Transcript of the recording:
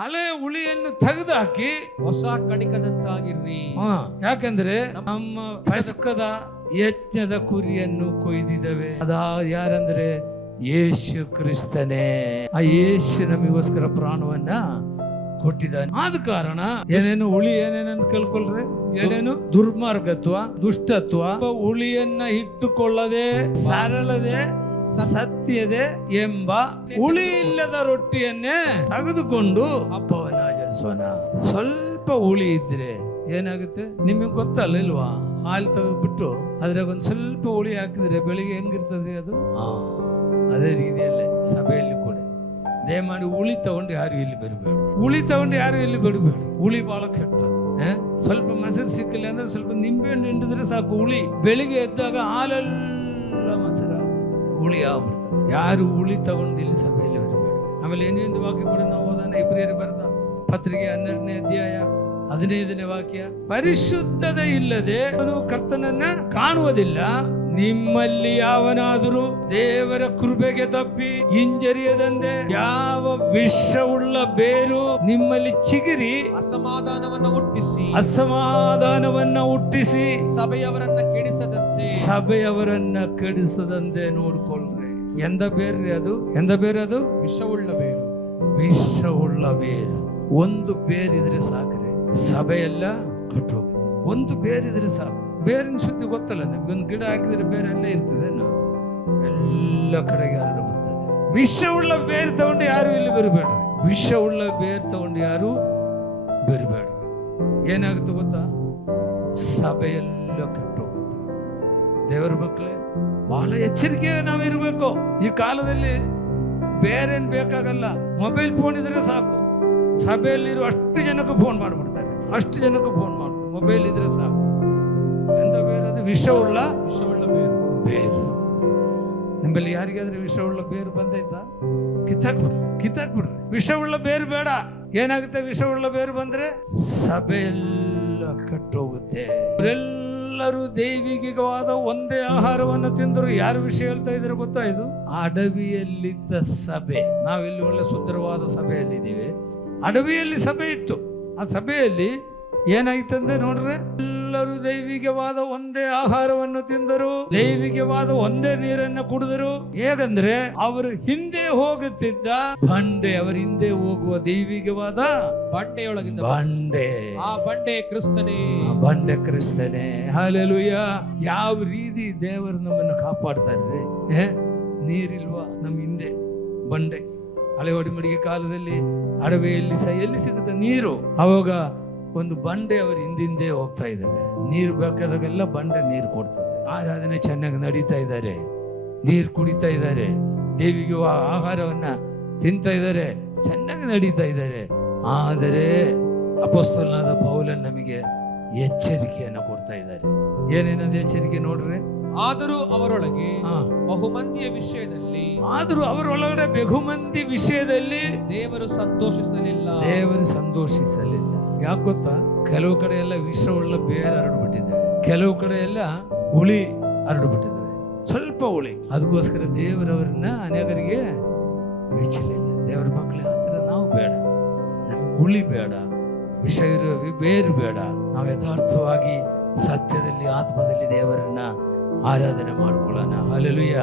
ಹಳೆ ಹುಳಿಯನ್ನು ತೆಗೆದುಹಾಕಿ ಹೊಸ ಕಣಿಕದಂತಾಗಿರ್ರಿ. ಯಾಕಂದ್ರೆ ನಮ್ಮ ಪಸ್ಕದ ಯಜ್ಞದ ಕುರಿಯನ್ನು ಕೊಯ್ದಿದ್ದೇವೆ. ಯಾರಂದ್ರೆ ಯೇಸು ಕ್ರಿಸ್ತನೇ. ಆ ಯೇಸು ನಮಗೋಸ್ಕರ ಪ್ರಾಣವನ್ನ ಕೊಟ್ಟಿದ್ದಾನೆ. ಆದ ಕಾರಣ ಏನೇನು ಹುಳಿ ಏನೇನಂತ ಕೇಳ್ಕೊಳ್ರಿ. ಏನೇನು ದುರ್ಮಾರ್ಗತ್ವ, ದುಷ್ಟತ್ವ, ಹುಳಿಯನ್ನ ಇಟ್ಟುಕೊಳ್ಳದೆ ಸರಳದೆ ಸತ್ಯದೆ ಎಂಬ ಹುಳಿ ಇಲ್ಲದ ರೊಟ್ಟಿಯನ್ನೇ ತೆಗೆದುಕೊಂಡು ಹಬ್ಬವನ್ನು ಆಚರಿಸೋಣ. ಸ್ವಲ್ಪ ಹುಳಿ ಇದ್ರೆ ಏನಾಗುತ್ತೆ ನಿಮಗೆ ಗೊತ್ತಲ್ಲ ಇಲ್ವಾ? ಹಾಲು ತೆಗೆದ್ಬಿಟ್ಟು ಅದ್ರಾಗ ಒಂದ್ ಸ್ವಲ್ಪ ಹುಳಿ ಹಾಕಿದ್ರೆ ಬೆಳಿಗ್ಗೆ ಹೆಂಗಿರ್ತದ್ರಿ ಅದು. ಅದೇ ರೀತಿಯಲ್ಲೇ ಸಭೆಯಲ್ಲಿ ಕೂಡ ದಯಮಾಡಿ ಹುಳಿ ತಗೊಂಡು ಯಾರು ಇಲ್ಲಿ ಬರಬೇಡ. ಹುಳಿ ತಗೊಂಡು ಯಾರು ಇಲ್ಲಿ ಬರಬೇಡ. ಹುಳಿ ಬಹಳ ಕೆಟ್ಟದು. ಸ್ವಲ್ಪ ಮೊಸರು ಸಿಕ್ಕಿಲ್ಲ ಅಂದ್ರೆ ಸ್ವಲ್ಪ ನಿಂಬೆಹಣ್ಣು ಹಿಂಡಿದ್ರೆ ಸಾಕು. ಹುಳಿ ಬೆಳಿಗ್ಗೆ ಎದ್ದಾಗ ಹಾಲೆಲ್ಲ ಮೊಸರು ಆಗ್ಬಿಡ್ತದೆ, ಹುಳಿ ಆಗ್ಬಿಡ್ತದೆ. ಯಾರು ಹುಳಿ ತಗೊಂಡು ಇಲ್ಲಿ ಸಭೆಯಲ್ಲಿ ಬರಬೇಡ. ಆಮೇಲೆ ಏನೇನು ವಾಕ್ಯ ಕೂಡ ನಾವು ಓದೋಣ. ಇಬ್ರಿಯರು ಬರೆದ ಪತ್ರಿಕೆ 12ನೇ ಅಧ್ಯಾಯ 15ನೇ ವಾಕ್ಯ. ಪರಿಶುದ್ಧತೆ ಇಲ್ಲದೆ ಅವನು ಕರ್ತನನ್ನ ಕಾಣುವುದಿಲ್ಲ. ನಿಮ್ಮಲ್ಲಿ ಯಾವನಾದರೂ ದೇವರ ಕೃಪೆಗೆ ತಪ್ಪಿ ಹಿಂಜರಿಯದಂತೆ ಯಾವ ವಿಷವುಳ್ಳ ಬೇರು ನಿಮ್ಮಲ್ಲಿ ಚಿಗಿರಿ ಅಸಮಾಧಾನವನ್ನ ಹುಟ್ಟಿಸಿ ಸಭೆಯವರನ್ನ ಕೆಡಿಸದಂತೆ ನೋಡ್ಕೊಳ್ರಿ. ಎಂದ ಬೇರ್ರಿ ಅದು? ಎಂದ ಬೇರೆ ಅದು? ವಿಷವುಳ್ಳ ಬೇರು. ವಿಷವುಳ್ಳ ಬೇರು. ಒಂದು ಬೇರಿದ್ರೆ ಸಾಕ್ರೆ ಸಭೆಯೆಲ್ಲ ಕಟ್ಟೋಗುತ್ತೆ. ಒಂದು ಬೇರಿದ್ರೆ ಸಾಕು. ಬೇರಿನ ಸುದ್ದಿ ಗೊತ್ತಲ್ಲ ನಮ್ಗೆ. ಒಂದು ಗಿಡ ಹಾಕಿದ್ರೆ ಬೇರೆ ಎಲ್ಲ ಇರ್ತದೆ, ಎಲ್ಲ ಕಡೆಗೆ ಹರಡು ಬರ್ತದೆ. ವಿಷವುಳ್ಳ ಬೇರು ತಗೊಂಡು ಯಾರು ಇಲ್ಲಿ ಬರಬೇಡ್ರಿ. ವಿಷವುಳ್ಳ ಬೇರು ತಗೊಂಡು ಯಾರು ಬರಬೇಡ್ರಿ. ಏನಾಗುತ್ತೆ ಗೊತ್ತಾ? ಸಭೆಯೆಲ್ಲ ಕೆಟ್ಟೋಗುತ್ತೆ. ದೇವರ ಮಕ್ಕಳೇ, ಬಹಳ ಎಚ್ಚರಿಕೆ ನಾವಿರ್ಬೇಕು. ಈ ಕಾಲದಲ್ಲಿ ಬೇರೇನ್ ಬೇಕಾಗಲ್ಲ. ಮೊಬೈಲ್ ಫೋನ್ ಇದ್ರೆ ಸಾಕು. ಸಭೆಯಲ್ಲಿರೋ ಅಷ್ಟು ಜನಕ್ಕೂ ಫೋನ್ ಮಾಡ್ಬಿಡ್ತಾರೆ. ಅಷ್ಟು ಜನಕ್ಕೂ ಫೋನ್ ಮಾಡ್ತಾರೆ. ಮೊಬೈಲ್ ಇದ್ರೆ ಸಾಕು. ಎಂತ ಬೇರೆ ಅದು? ವಿಷವುಳ್ಳ ಬೇರು. ನಿಮ್ಮಲ್ಲಿ ಯಾರಿಗಾದ್ರೆ ವಿಷವುಳ್ಳ ಬೇರು ಬಂದೈತಾ? ಕಿತ್ತಾಕ್ಬಿಡ್ರಿ. ವಿಷವುಳ್ಳ ಬೇರು ಬೇಡ. ಏನಾಗುತ್ತೆ ವಿಷವುಳ್ಳ ಬೇರು ಬಂದ್ರೆ? ಸಭೆಯೆಲ್ಲ ಕೆಟ್ಟೋಗುತ್ತೆ. ಎಲ್ಲರೂ ದೈವಿಕವಾದ ಒಂದೇ ಆಹಾರವನ್ನು ತಿಂದರು. ಯಾರು ವಿಷಯ ಹೇಳ್ತಾ ಇದ್ರೆ ಗೊತ್ತಾ? ಇದು ಅಡವಿಯಲ್ಲಿದ್ದ ಸಭೆ. ನಾವಿಲ್ಲಿ ಒಳ್ಳೆ ಸುಂದರವಾದ ಸಭೆಯಲ್ಲಿದ್ದೀವಿ. ಅಡವಿಯಲ್ಲಿ ಸಭೆ ಇತ್ತು. ಆ ಸಭೆಯಲ್ಲಿ ಏನಾಯ್ತಂದ್ರೆ ನೋಡ್ರೆ, ಎಲ್ಲರೂ ದೈವಿಕವಾದ ಒಂದೇ ಆಹಾರವನ್ನು ತಿಂದರು, ದೈವಿಕವಾದ ಒಂದೇ ನೀರನ್ನು ಕುಡಿದರು. ಹೇಗಂದ್ರೆ ಅವರು ಹಿಂದೆ ಹೋಗುತ್ತಿದ್ದ ಬಂಡೆ, ಅವರ ಹಿಂದೆ ಹೋಗುವ ದೈವಿಕವಾದ ಬಂಡೆಯೊಳಗಿಂದ ಬಂಡೆ. ಆ ಬಂಡೆ ಕ್ರಿಸ್ತನೇ. ಬಂಡೆ ಕ್ರಿಸ್ತನೇ. ಹಲ್ಲೆಲೂಯಾ. ಯಾವ ರೀತಿ ದೇವರು ನಮ್ಮನ್ನು ಕಾಪಾಡ್ತಾರೆ. ನೀರಿಲ್ವಾ ನಮ್ಮ ಹಿಂದೆ ಬಂಡೆ. ಹಳೆ ಒಡಿಮಡಿಗೆ ಕಾಲದಲ್ಲಿ ಅಡವೆಯಲ್ಲಿ ಎಲ್ಲಿ ಸಿಗುತ್ತೆ ನೀರು? ಅವಾಗ ಒಂದು ಬಂಡೆ ಅವರ ಹಿಂದಿಂದೆ ಹೋಗ್ತಾ ಇದ್ದಾರೆ. ನೀರು ಬೇಕಾದಾಗೆಲ್ಲ ಬಂಡೆ ನೀರು ಕೊಡ್ತದೆ. ಆರಾಧನೆ ಚೆನ್ನಾಗಿ ನಡೀತಾ ಇದ್ದಾರೆ, ನೀರು ಕುಡಿತಾ ಇದ್ದಾರೆ, ದೇವಿಗೆ ಆಹಾರವನ್ನ ತಿಂತಾ ಇದ್ದಾರೆ, ಚೆನ್ನಾಗಿ ನಡೀತಾ ಇದ್ದಾರೆ. ಆದರೆ ಅಪೊಸ್ತಲನಾದ ಪೌಲನ್ ನಮಗೆ ಎಚ್ಚರಿಕೆಯನ್ನು ಕೊಡ್ತಾ ಇದ್ದಾರೆ. ಏನೇನದು ಎಚ್ಚರಿಕೆ ನೋಡ್ರಿ. ಆದರೂ ಅವರೊಳಗೆ ಬಹುಮಂದಿಯ ವಿಷಯದಲ್ಲಿ, ಆದರೂ ಅವರೊಳಗಡೆ ಬಹುಮಂದಿ ವಿಷಯದಲ್ಲಿ ದೇವರು ಸಂತೋಷಿಸಲಿಲ್ಲ. ದೇವರು ಸಂತೋಷಿಸಲಿಲ್ಲ. ಯಾಕೆ ಗೊತ್ತಾ? ಕೆಲವು ಕಡೆ ಎಲ್ಲ ವಿಷವುಳ್ಳ ಬೇರೆ ಹರಡ್ಬಿಟ್ಟಿದ್ದೇವೆ, ಕೆಲವು ಕಡೆ ಎಲ್ಲ ಹುಳಿ ಹರಡ್ಬಿಟ್ಟಿದ್ದೇವೆ, ಸ್ವಲ್ಪ ಹುಳಿ. ಅದಕ್ಕೋಸ್ಕರ ದೇವರವರನ್ನ ಅನೇಕರಿಗೆ ಮೆಚ್ಚಲಿಲ್ಲ. ದೇವರ ಮಕ್ಕಳೇ, ಹತ್ರ ನಾವು ಬೇಡ. ನಮಗೆ ಹುಳಿ ಬೇಡ, ವಿಷ ಇರೋ ಬೇರು ಬೇಡ. ನಾವು ಯಥಾರ್ಥವಾಗಿ ಸತ್ಯದಲ್ಲಿ ಆತ್ಮದಲ್ಲಿ ದೇವರನ್ನ ಆರಾಧನೆ ಮಾಡ್ಕೊಳ್ಳೋಣ. ಹಲ್ಲೆಲೂಯಾ.